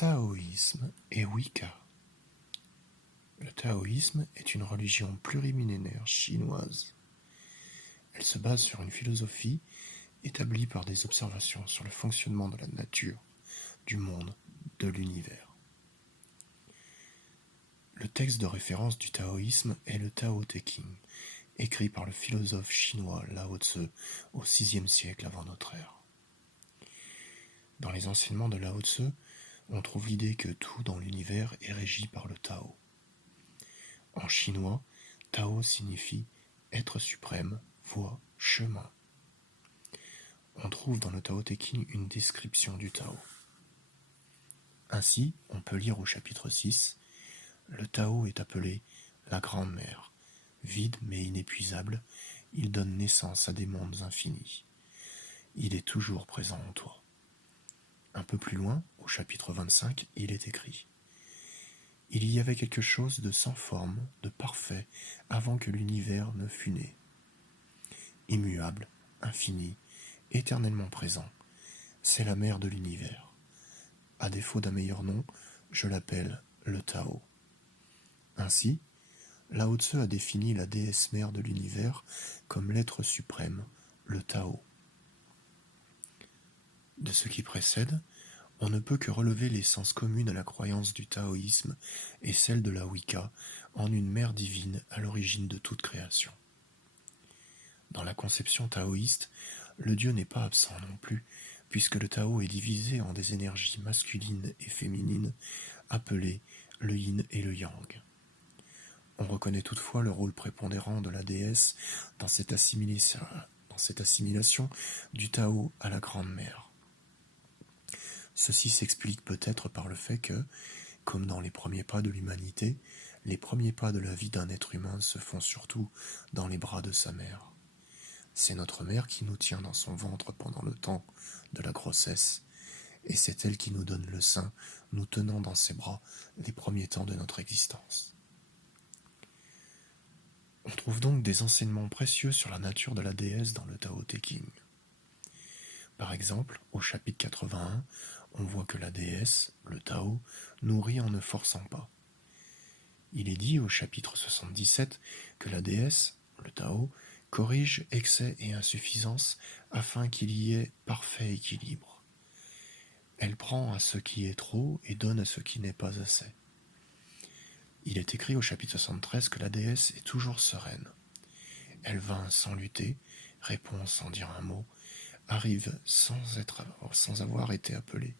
Taoïsme et Wicca. Le taoïsme est une religion plurimillénaire chinoise. Elle se base sur une philosophie établie par des observations sur le fonctionnement de la nature, du monde, de l'univers. Le texte de référence du taoïsme est le Tao Te Ching, écrit par le philosophe chinois Lao Tzu au VIe siècle avant notre ère. Dans les enseignements de Lao Tzu, on trouve l'idée que tout dans l'univers est régi par le Tao. En chinois, Tao signifie être suprême, voie, chemin. On trouve dans le Tao Te Ching une description du Tao. Ainsi, on peut lire au chapitre 6, le Tao est appelé la Grande Mère. Vide mais inépuisable, il donne naissance à des mondes infinis. Il est toujours présent en toi. Un peu plus loin, au chapitre 25, il est écrit : il y avait quelque chose de sans forme, de parfait, avant que l'univers ne fût né. Immuable, infini, éternellement présent, c'est la mère de l'univers. À défaut d'un meilleur nom, je l'appelle le Tao. Ainsi, Lao Tzu a défini la déesse mère de l'univers comme l'être suprême, le Tao. De ce qui précède, on ne peut que relever l'essence commune à la croyance du taoïsme et celle de la Wicca en une mère divine à l'origine de toute création. Dans la conception taoïste, le Dieu n'est pas absent non plus, puisque le Tao est divisé en des énergies masculines et féminines, appelées le yin et le yang. On reconnaît toutefois le rôle prépondérant de la déesse dans cette assimilation du Tao à la Grande Mère. Ceci s'explique peut-être par le fait que, comme dans les premiers pas de l'humanité, les premiers pas de la vie d'un être humain se font surtout dans les bras de sa mère. C'est notre mère qui nous tient dans son ventre pendant le temps de la grossesse, et c'est elle qui nous donne le sein, nous tenant dans ses bras les premiers temps de notre existence. On trouve donc des enseignements précieux sur la nature de la déesse dans le Tao Te Ching. Par exemple, au chapitre 81, on voit que la déesse, le Tao, nourrit en ne forçant pas. Il est dit au chapitre 77 que la déesse, le Tao, corrige excès et insuffisance afin qu'il y ait parfait équilibre. Elle prend à ce qui est trop et donne à ce qui n'est pas assez. Il est écrit au chapitre 73 que la déesse est toujours sereine. Elle vint sans lutter, répond sans dire un mot, arrive sans avoir été appelée,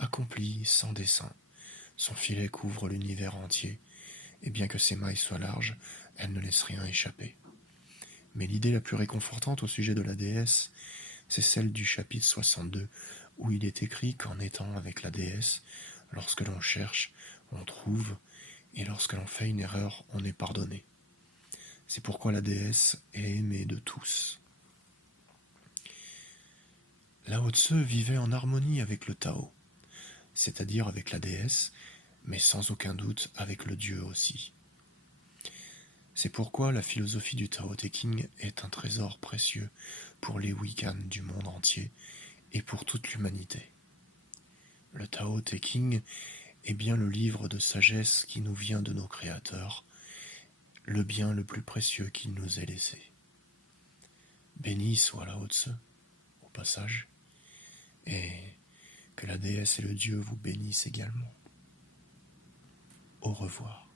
accomplit sans dessein. Son filet couvre l'univers entier, et bien que ses mailles soient larges, elle ne laisse rien échapper. Mais l'idée la plus réconfortante au sujet de la déesse, c'est celle du chapitre 62, où il est écrit qu'en étant avec la déesse, lorsque l'on cherche, on trouve, et lorsque l'on fait une erreur, on est pardonné. C'est pourquoi la déesse est aimée de tous. Lao Tzu vivait en harmonie avec le Tao, c'est-à-dire avec la déesse, mais sans aucun doute avec le Dieu aussi. C'est pourquoi la philosophie du Tao Te Ching est un trésor précieux pour les Wiccans du monde entier et pour toute l'humanité. Le Tao Te Ching est bien le livre de sagesse qui nous vient de nos créateurs, le bien le plus précieux qu'il nous ait laissé. Béni soit Lao Tzu, au passage, et que la déesse et le Dieu vous bénissent également. Au revoir.